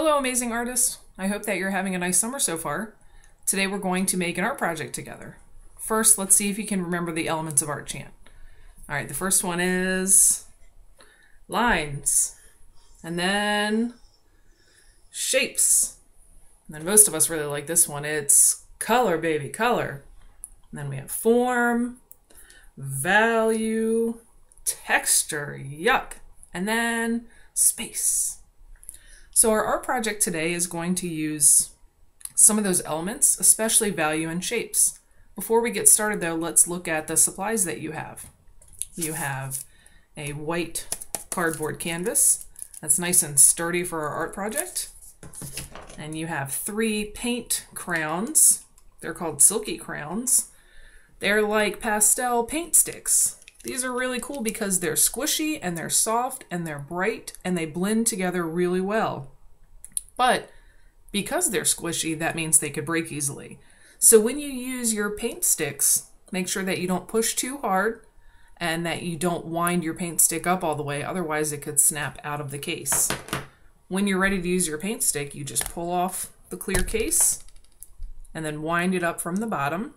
Hello, amazing artists. I hope that you're having a nice summer so far. Today we're going to make an art project together. First, let's see if you can remember the elements of Art Chant. All right, the first one is lines, and then shapes. And then most of us really like this one. It's color, baby, color. And then we have form, value, texture, yuck, and then space. So our art project today is going to use some of those elements, especially value and shapes. Before we get started though, let's look at the supplies that you have. You have a white cardboard canvas that's nice and sturdy for our art project. And you have 3 paint crayons. They're called silky crayons. They're like pastel paint sticks. These are really cool because they're squishy and they're soft and they're bright and they blend together really well. But because they're squishy, that means they could break easily. So when you use your paint sticks, make sure that you don't push too hard and that you don't wind your paint stick up all the way, otherwise it could snap out of the case. When you're ready to use your paint stick, you just pull off the clear case and then wind it up from the bottom,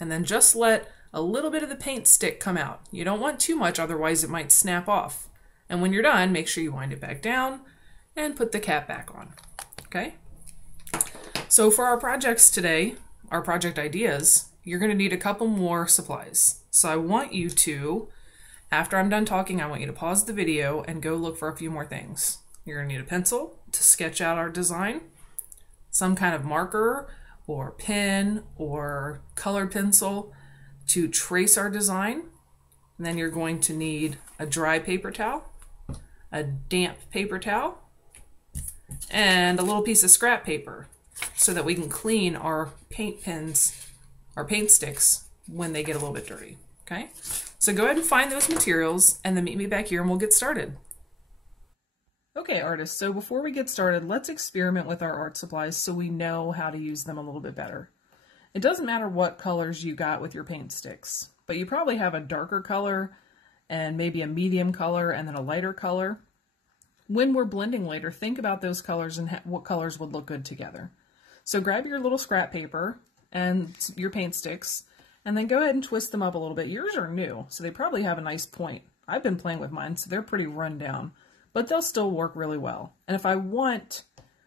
and then just let a little bit of the paint stick come out. You don't want too much, otherwise it might snap off. And when you're done, make sure you wind it back down and put the cap back on. Okay? So for our projects today, our project ideas, you're going to need a couple more supplies. So I want you to, after I'm done talking, I want you to pause the video and go look for a few more things. You're going to need a pencil to sketch out our design, some kind of marker or pen or colored pencil to trace our design. And then you're going to need a dry paper towel, a damp paper towel, and a little piece of scrap paper so that we can clean our paint pens, our paint sticks, when they get a little bit dirty. Okay? So go ahead and find those materials and then meet me back here and we'll get started. Okay, artists, so before we get started, let's experiment with our art supplies so we know how to use them a little bit better. It doesn't matter what colors you got with your paint sticks, but you probably have a darker color and maybe a medium color and then a lighter color. When we're blending later, think about those colors and what colors would look good together. So grab your little scrap paper and your paint sticks and then go ahead and twist them up a little bit. Yours are new, so they probably have a nice point. I've been playing with mine, so they're pretty run down, but they'll still work really well. And if I want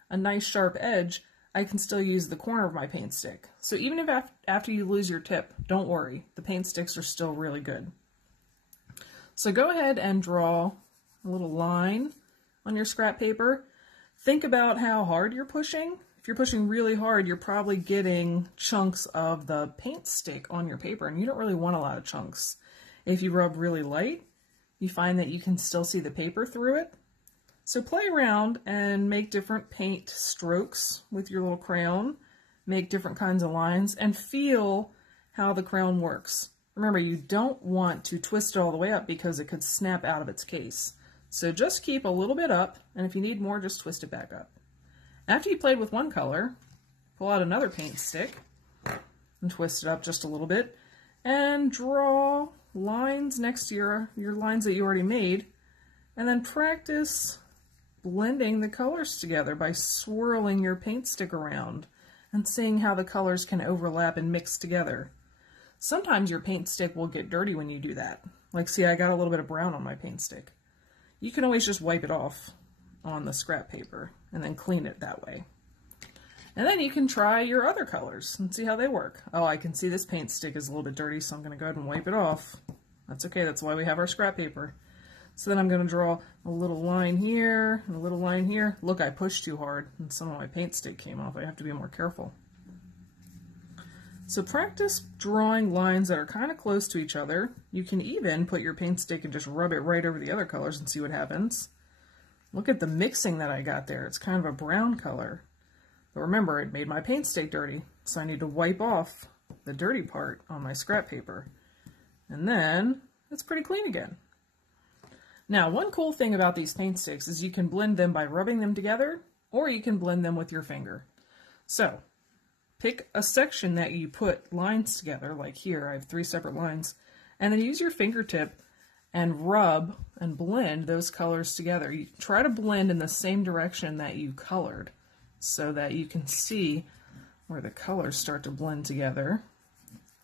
a nice sharp edge, I can still use the corner of my paint stick. So even if after you lose your tip, don't worry, the paint sticks are still really good. So go ahead and draw a little line on your scrap paper. Think about how hard you're pushing. If you're pushing really hard, you're probably getting chunks of the paint stick on your paper, and you don't really want a lot of chunks. If you rub really light, you find that you can still see the paper through it. So play around and make different paint strokes with your little crayon, make different kinds of lines, and feel how the crayon works. Remember, you don't want to twist it all the way up because it could snap out of its case. So just keep a little bit up, and if you need more, just twist it back up. After you played with one color, pull out another paint stick and twist it up just a little bit, and draw lines next to your lines that you already made, and then practice blending the colors together by swirling your paint stick around and seeing how the colors can overlap and mix together. Sometimes your paint stick will get dirty when you do that. Like, see, I got a little bit of brown on my paint stick. You can always just wipe it off on the scrap paper and then clean it that way. And then you can try your other colors and see how they work. Oh, I can see this paint stick is a little bit dirty, so I'm going to go ahead and wipe it off. That's okay, that's why we have our scrap paper. So then I'm going to draw a little line here and a little line here. Look, I pushed too hard and some of my paint stick came off. I have to be more careful. So practice drawing lines that are kind of close to each other. You can even put your paint stick and just rub it right over the other colors and see what happens. Look at the mixing that I got there. It's kind of a brown color. But remember, it made my paint stick dirty, so I need to wipe off the dirty part on my scrap paper. And then it's pretty clean again. Now, one cool thing about these paint sticks is you can blend them by rubbing them together, or you can blend them with your finger. So, pick a section that you put lines together, like here, I have 3 separate lines, and then use your fingertip and rub and blend those colors together. You try to blend in the same direction that you colored so that you can see where the colors start to blend together.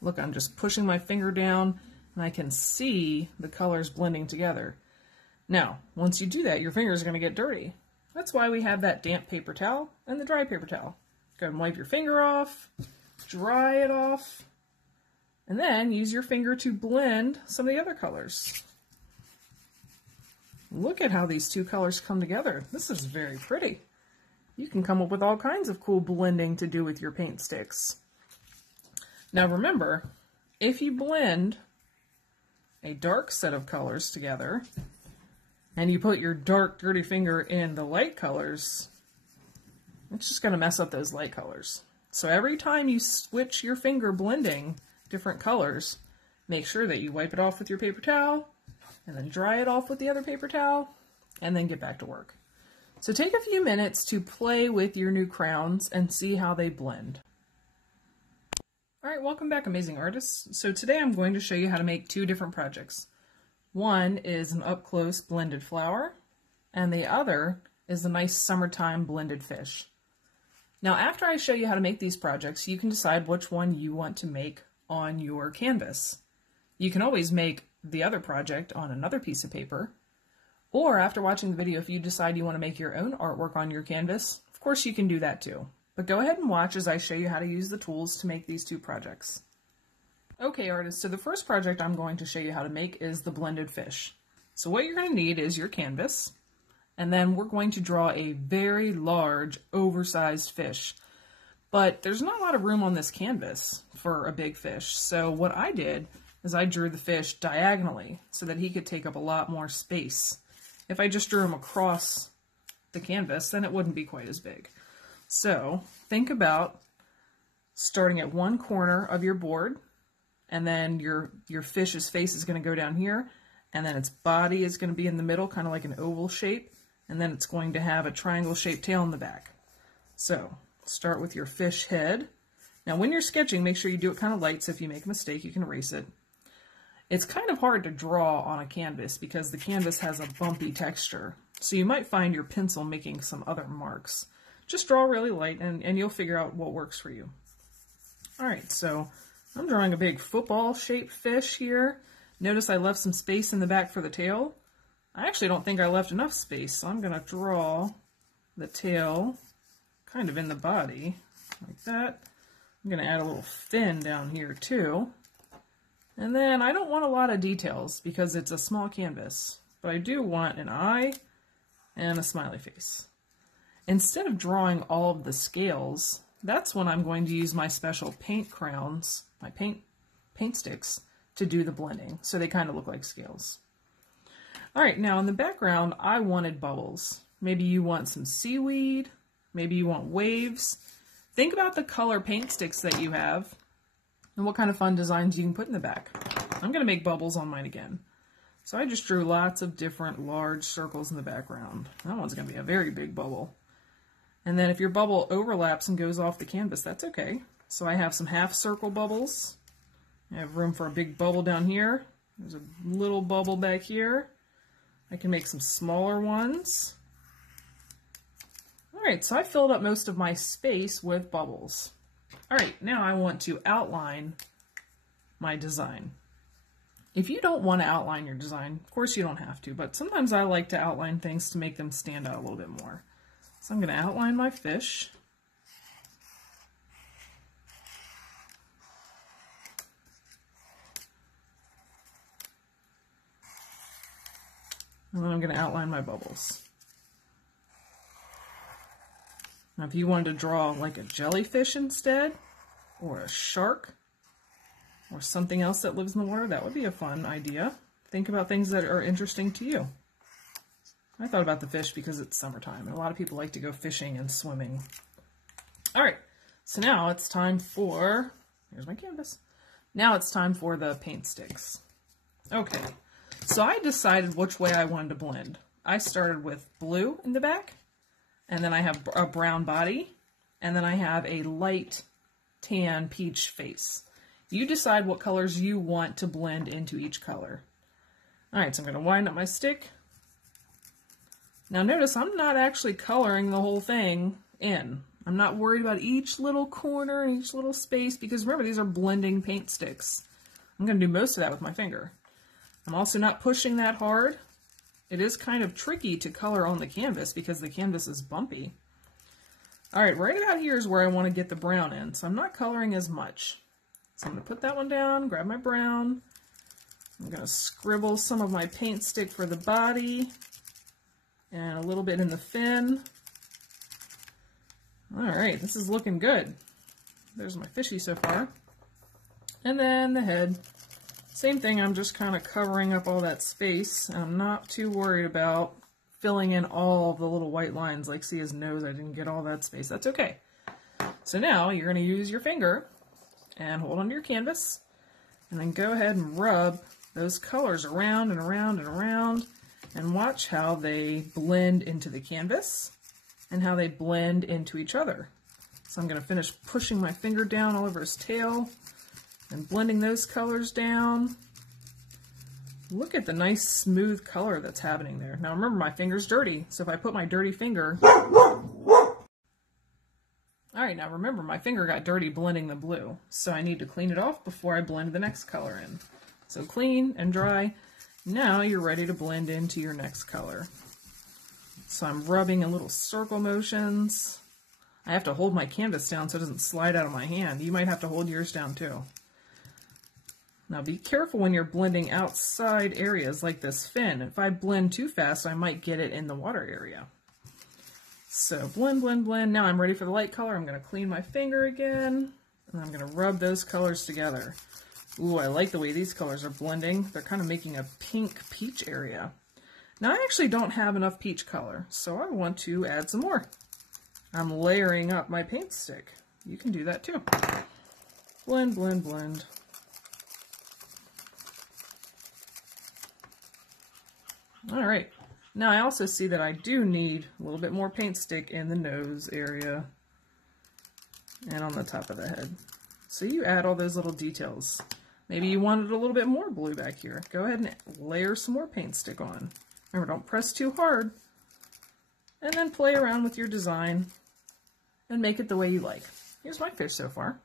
Look, I'm just pushing my finger down and I can see the colors blending together. Now, once you do that, your fingers are going to get dirty. That's why we have that damp paper towel and the dry paper towel. Go ahead and wipe your finger off, dry it off, and then use your finger to blend some of the other colors. Look at how these two colors come together. This is very pretty. You can come up with all kinds of cool blending to do with your paint sticks. Now remember, if you blend a dark set of colors together, and you put your dark, dirty finger in the light colors, it's just going to mess up those light colors. So every time you switch your finger blending different colors, make sure that you wipe it off with your paper towel, and then dry it off with the other paper towel, and then get back to work. So take a few minutes to play with your new crowns and see how they blend. Alright, welcome back, amazing artists. So today I'm going to show you how to make two different projects. One is an up-close blended flower, and the other is a nice summertime blended fish. Now after I show you how to make these projects, you can decide which one you want to make on your canvas. You can always make the other project on another piece of paper, or after watching the video, if you decide you want to make your own artwork on your canvas, of course you can do that too. But go ahead and watch as I show you how to use the tools to make these two projects. Okay artists, so the first project I'm going to show you how to make is the blended fish. So what you're going to need is your canvas, and then we're going to draw a very large, oversized fish. But there's not a lot of room on this canvas for a big fish, so what I did is I drew the fish diagonally so that he could take up a lot more space. If I just drew him across the canvas, then it wouldn't be quite as big. So think about starting at one corner of your board, and then your fish's face is going to go down here, and then its body is going to be in the middle, kind of like an oval shape, and then it's going to have a triangle-shaped tail in the back. So start with your fish head. Now when you're sketching, make sure you do it kind of light, so if you make a mistake, you can erase it. It's kind of hard to draw on a canvas because the canvas has a bumpy texture, so you might find your pencil making some other marks. Just draw really light and you'll figure out what works for you. Alright, so I'm drawing a big football-shaped fish here. Notice I left some space in the back for the tail. I actually don't think I left enough space, so I'm going to draw the tail kind of in the body, like that. I'm going to add a little fin down here too. And then I don't want a lot of details because it's a small canvas, but I do want an eye and a smiley face. Instead of drawing all of the scales, that's when I'm going to use my special paint crowns, my paint sticks, to do the blending, so they kind of look like scales. Alright, now in the background, I wanted bubbles. Maybe you want some seaweed, maybe you want waves. Think about the color paint sticks that you have and what kind of fun designs you can put in the back. I'm going to make bubbles on mine again. So I just drew lots of different large circles in the background. That one's going to be a very big bubble. And then if your bubble overlaps and goes off the canvas, that's okay. So I have some half circle bubbles. I have room for a big bubble down here. There's a little bubble back here. I can make some smaller ones. Alright, so I filled up most of my space with bubbles. Alright, now I want to outline my design. If you don't want to outline your design, of course you don't have to, but sometimes I like to outline things to make them stand out a little bit more. So I'm going to outline my fish. And then I'm going to outline my bubbles. Now if you wanted to draw like a jellyfish instead, or a shark, or something else that lives in the water, that would be a fun idea. Think about things that are interesting to you. I thought about the fish because it's summertime, and a lot of people like to go fishing and swimming. Alright, so now it's time for, here's my canvas. Now it's time for the paint sticks. Okay, so I decided which way I wanted to blend. I started with blue in the back, and then I have a brown body, and then I have a light tan peach face. You decide what colors you want to blend into each color. All right, so I'm going to wind up my stick. Now notice I'm not actually coloring the whole thing in. I'm not worried about each little corner and each little space because remember, these are blending paint sticks. I'm going to do most of that with my finger. I'm also not pushing that hard. It is kind of tricky to color on the canvas because the canvas is bumpy. All right, right about here is where I want to get the brown in, so I'm not coloring as much. So I'm going to put that one down, grab my brown. I'm going to scribble some of my paint stick for the body and a little bit in the fin. All right, this is looking good. There's my fishy so far. And then the head. Same thing, I'm just kind of covering up all that space. I'm not too worried about filling in all the little white lines. Like see his nose, I didn't get all that space. That's okay. So now you're going to use your finger and hold onto your canvas and then go ahead and rub those colors around and around and around and watch how they blend into the canvas and how they blend into each other. So I'm going to finish pushing my finger down all over his tail and blending those colors down. Look at the nice smooth color that's happening there. Now remember, my finger's dirty, so if I put my dirty finger... Alright, now remember, my finger got dirty blending the blue, so I need to clean it off before I blend the next color in. So clean and dry. Now you're ready to blend into your next color. So I'm rubbing in little circle motions. I have to hold my canvas down so it doesn't slide out of my hand. You might have to hold yours down too. Now be careful when you're blending outside areas like this fin. If I blend too fast, I might get it in the water area. So blend, blend, blend. Now I'm ready for the light color. I'm going to clean my finger again, and I'm going to rub those colors together. Ooh, I like the way these colors are blending. They're kind of making a pink peach area. Now I actually don't have enough peach color, so I want to add some more. I'm layering up my paint stick. You can do that too. Blend, blend, blend. All right, now I also see that I do need a little bit more paint stick in the nose area and on the top of the head. So you add all those little details. Maybe you wanted a little bit more blue back here. Go ahead and layer some more paint stick on. Remember, don't press too hard. And then play around with your design and make it the way you like. Here's my fish so far.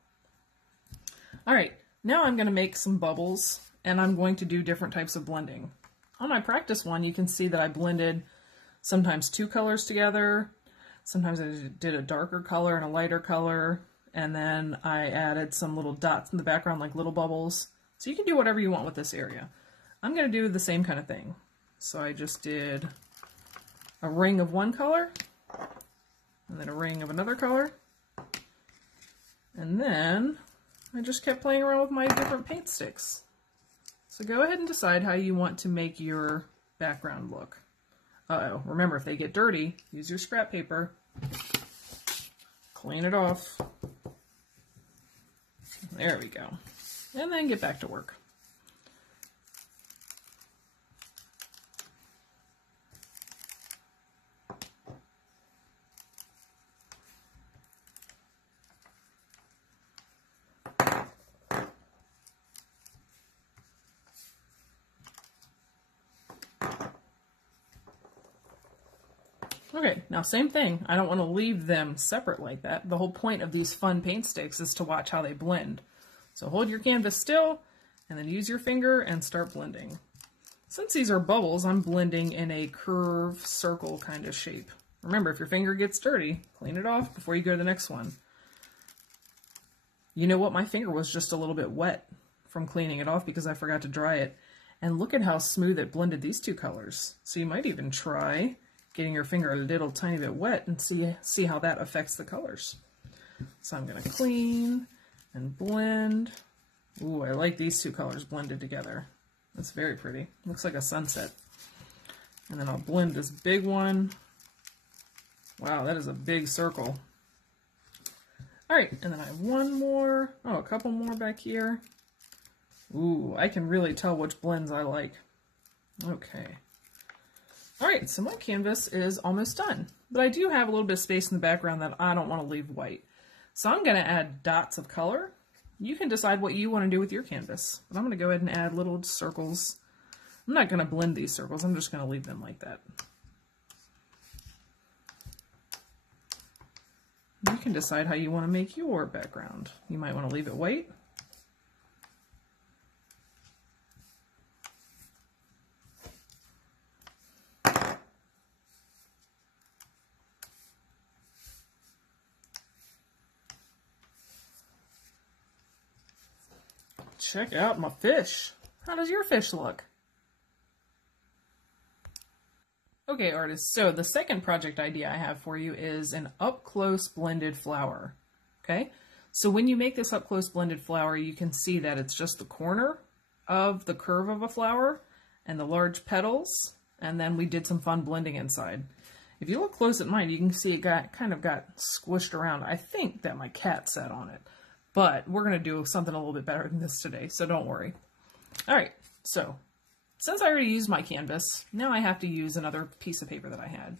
All right, now I'm going to make some bubbles and I'm going to do different types of blending. On my practice one, you can see that I blended sometimes two colors together. Sometimes I did a darker color and a lighter color. And then I added some little dots in the background like little bubbles. So you can do whatever you want with this area. I'm going to do the same kind of thing. So I just did a ring of one color, and then a ring of another color. And then I just kept playing around with my different paint sticks. So go ahead and decide how you want to make your background look. Uh-oh, remember, if they get dirty, use your scrap paper, clean it off. There we go. And then get back to work. Okay, now same thing. I don't want to leave them separate like that. The whole point of these fun paint sticks is to watch how they blend. So hold your canvas still, and then use your finger and start blending. Since these are bubbles, I'm blending in a curve circle kind of shape. Remember, if your finger gets dirty, clean it off before you go to the next one. You know what? My finger was just a little bit wet from cleaning it off because I forgot to dry it. And look at how smooth it blended these two colors. So you might even try getting your finger a little tiny bit wet and see how that affects the colors. So I'm going to clean and blend. Ooh, I like these two colors blended together. That's very pretty. Looks like a sunset. And then I'll blend this big one. Wow, that is a big circle. All right, and then I have one more. Oh, a couple more back here. Ooh, I can really tell which blends I like. Okay. All right, so my canvas is almost done, but I do have a little bit of space in the background that I don't want to leave white. So I'm going to add dots of color. You can decide what you want to do with your canvas, but I'm going to go ahead and add little circles. I'm not going to blend these circles. I'm just going to leave them like that. You can decide how you want to make your background. You might want to leave it white. Check out my fish. How does your fish look? Okay, artists, so the second project idea I have for you is an up-close blended flower. Okay, so when you make this up-close blended flower, you can see that it's just the corner of the curve of a flower and the large petals, and then we did some fun blending inside. If you look close at mine, you can see it kind of got squished around. I think that my cat sat on it, but we're going to do something a little bit better than this today, so don't worry. All right, so since I already used my canvas, now I have to use another piece of paper that I had.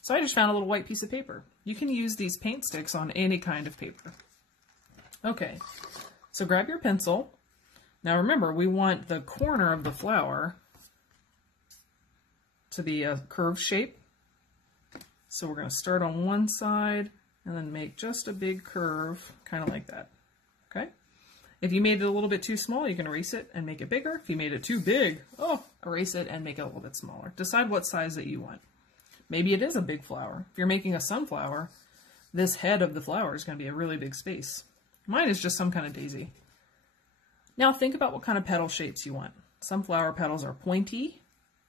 So I just found a little white piece of paper. You can use these paint sticks on any kind of paper. Okay, so grab your pencil. Now remember, we want the corner of the flower to be a curved shape. So we're going to start on one side and then make just a big curve, kind of like that. Okay? If you made it a little bit too small, you can erase it and make it bigger. If you made it too big, erase it and make it a little bit smaller. Decide what size that you want. Maybe it is a big flower. If you're making a sunflower, this head of the flower is going to be a really big space. Mine is just some kind of daisy. Now think about what kind of petal shapes you want. Some flower petals are pointy.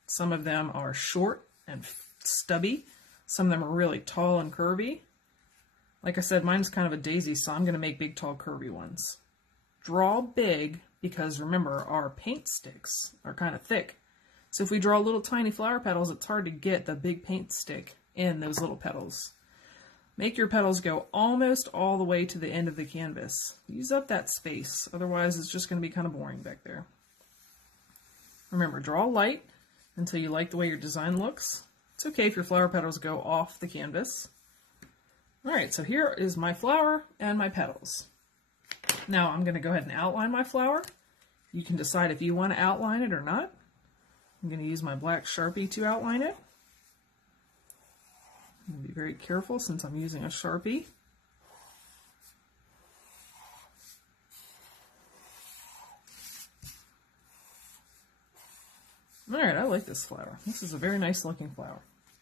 Some of them are short and stubby. Some of them are really tall and curvy. Like I said, mine's kind of a daisy, so I'm going to make big, tall, curvy ones. Draw big, because remember, our paint sticks are kind of thick. So if we draw little tiny flower petals, it's hard to get the big paint stick in those little petals. Make your petals go almost all the way to the end of the canvas. Use up that space, otherwise it's just going to be kind of boring back there. Remember, draw light until you like the way your design looks. It's okay if your flower petals go off the canvas. Alright, so here is my flower and my petals. Now I'm going to go ahead and outline my flower. You can decide if you want to outline it or not. I'm going to use my black Sharpie to outline it. I'm going to be very careful since I'm using a Sharpie. Alright, I like this flower. This is a very nice looking flower.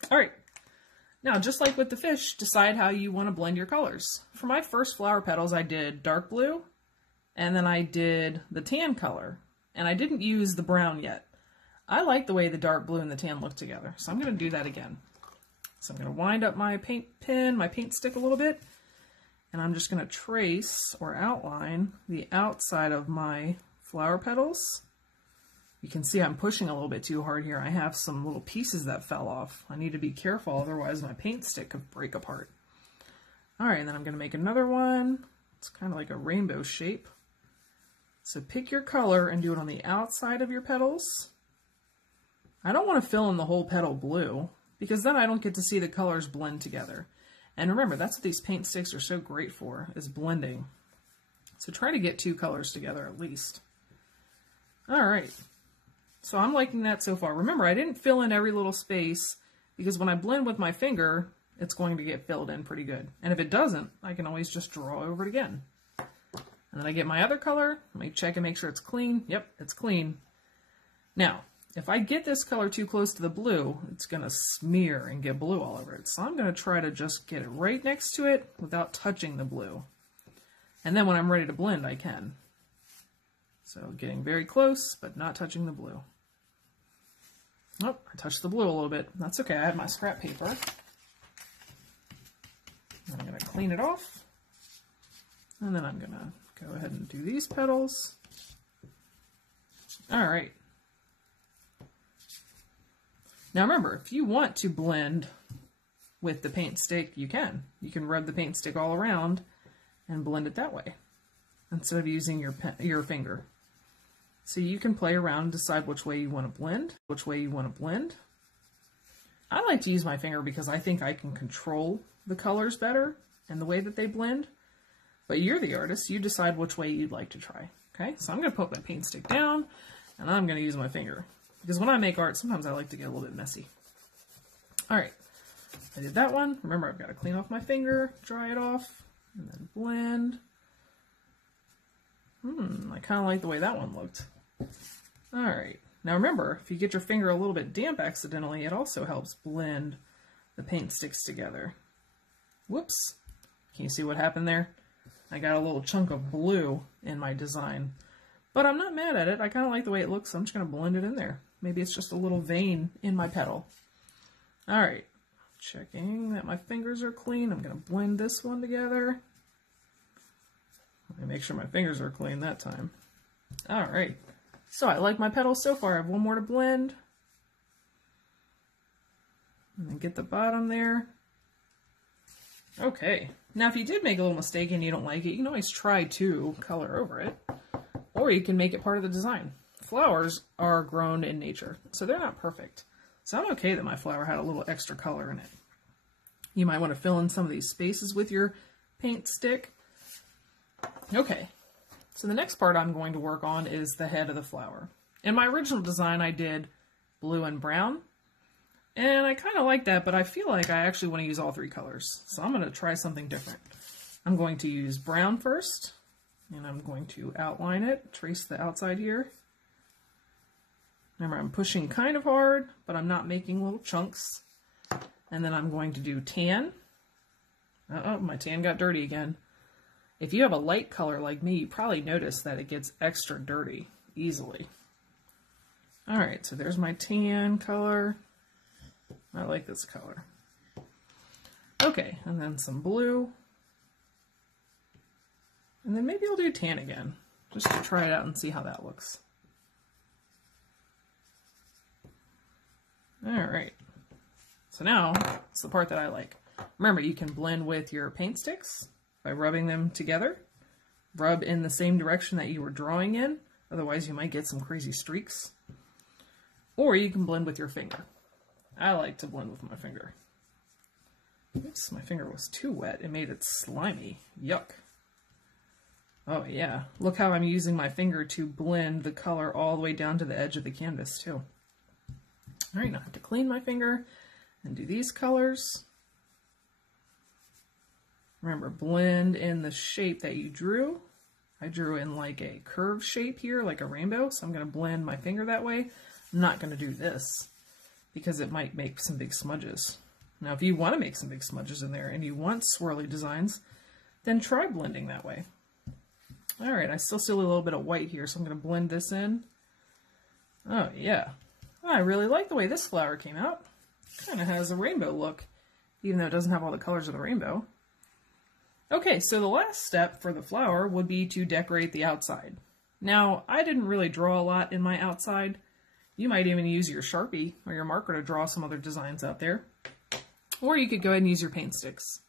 Alright, now just like with the fish, decide how you want to blend your colors. For my first flower petals, I did dark blue, and then I did the tan color, and I didn't use the brown yet. I like the way the dark blue and the tan look together, so I'm going to do that again. So I'm going to wind up my paint pen, my paint stick a little bit, and I'm just going to trace or outline the outside of my flower petals. You can see I'm pushing a little bit too hard here. I have some little pieces that fell off. I need to be careful, otherwise my paint stick could break apart. Alright, and then I'm going to make another one. It's kind of like a rainbow shape. So pick your color and do it on the outside of your petals. I don't want to fill in the whole petal blue, because then I don't get to see the colors blend together. And remember, that's what these paint sticks are so great for, is blending. So try to get two colors together at least. Alright. So I'm liking that so far. Remember, I didn't fill in every little space because when I blend with my finger, it's going to get filled in pretty good. And if it doesn't, I can always just draw over it again. And then I get my other color. Let me check and make sure it's clean. Yep, it's clean. Now, if I get this color too close to the blue, it's going to smear and get blue all over it. So I'm going to try to just get it right next to it without touching the blue. And then when I'm ready to blend, I can. So getting very close, but not touching the blue. Oh, I touched the blue a little bit. That's okay, I have my scrap paper. I'm going to clean it off. And then I'm going to go ahead and do these petals. Alright. Now remember, if you want to blend with the paint stick, you can. You can rub the paint stick all around and blend it that way, instead of using your finger. So you can play around and decide which way you want to blend, I like to use my finger because I think I can control the colors better and the way that they blend. But you're the artist, you decide which way you'd like to try. Okay, so I'm going to put my paint stick down and I'm going to use my finger. because when I make art, sometimes I like to get a little bit messy. All right, I did that one. Remember, I've got to clean off my finger, dry it off, and then blend. I kind of like the way that one looked. All right, now remember, if you get your finger a little bit damp accidentally, it also helps blend the paint sticks together. Whoops, can you see what happened there? I got a little chunk of blue in my design, but I'm not mad at it. I kind of like the way it looks, so I'm just going to blend it in there. Maybe it's just a little vein in my petal. All right, checking that my fingers are clean. I'm going to blend this one together. Let me make sure my fingers are clean that time. All right, so I like my petals so far. I have one more to blend. And then get the bottom there. Okay, now if you did make a little mistake and you don't like it, you can always try to color over it, or you can make it part of the design. Flowers are grown in nature, so they're not perfect. So I'm okay that my flower had a little extra color in it. You might want to fill in some of these spaces with your paint stick. Okay, so the next part I'm going to work on is the head of the flower. In my original design, I did blue and brown. And I kind of like that, but I feel like I actually want to use all three colors. So I'm going to try something different. I'm going to use brown first, and I'm going to outline it, trace the outside here. Remember, I'm pushing kind of hard, but I'm not making little chunks. And then I'm going to do tan. Uh-oh, my tan got dirty again. If you have a light color like me, you probably notice that it gets extra dirty easily. All right, so there's my tan color. I like this color. Okay, and then some blue. And then maybe I'll do tan again, just to try it out and see how that looks. All right, so now it's the part that I like. Remember, you can blend with your paint sticks by rubbing them together. Rub in the same direction that you were drawing in, otherwise you might get some crazy streaks. Or you can blend with your finger. I like to blend with my finger. Oops, my finger was too wet. It made it slimy. Yuck. Oh yeah, look how I'm using my finger to blend the color all the way down to the edge of the canvas too. All right, now I have to clean my finger and do these colors. Remember, blend in the shape that you drew. I drew in like a curved shape here, like a rainbow, so I'm going to blend my finger that way. I'm not going to do this, because it might make some big smudges. Now, if you want to make some big smudges in there and you want swirly designs, then try blending that way. All right, I still see a little bit of white here, so I'm going to blend this in. Oh, yeah. I really like the way this flower came out. Kind of has a rainbow look, even though it doesn't have all the colors of the rainbow. Okay, so the last step for the flower would be to decorate the outside. Now, I didn't really draw a lot in my outside. You might even use your Sharpie or your marker to draw some other designs out there. Or you could go ahead and use your paint sticks.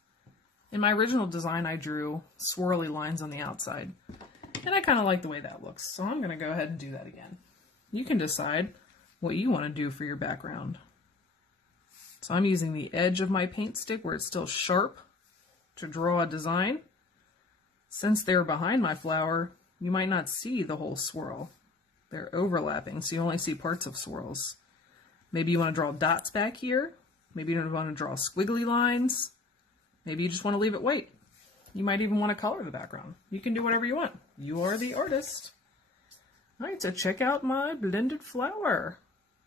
In my original design, I drew swirly lines on the outside. And I kind of like the way that looks, so I'm going to go ahead and do that again. You can decide what you want to do for your background. So I'm using the edge of my paint stick where it's still sharp to draw a design. Since they're behind my flower, you might not see the whole swirl. They're overlapping, so you only see parts of swirls. Maybe you want to draw dots back here. Maybe you don't want to draw squiggly lines. Maybe you just want to leave it white. You might even want to color the background. You can do whatever you want. You are the artist. All right, so check out my blended flower.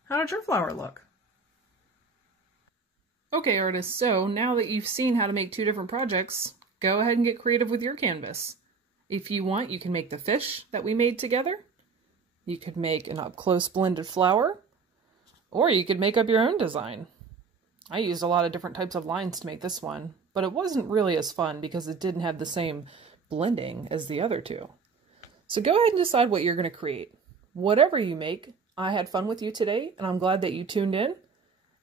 How did your flower look? Okay, artists, so now that you've seen how to make two different projects, go ahead and get creative with your canvas. If you want, you can make the fish that we made together. You could make an up-close blended flower, or you could make up your own design. I used a lot of different types of lines to make this one, but it wasn't really as fun because it didn't have the same blending as the other two. So go ahead and decide what you're going to create. Whatever you make, I had fun with you today, and I'm glad that you tuned in.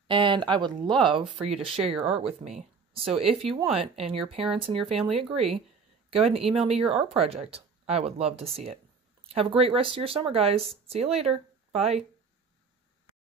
And I would love for you to share your art with me. So if you want, and your parents and your family agree, go ahead and email me your art project. I would love to see it. Have a great rest of your summer, guys. See you later. Bye.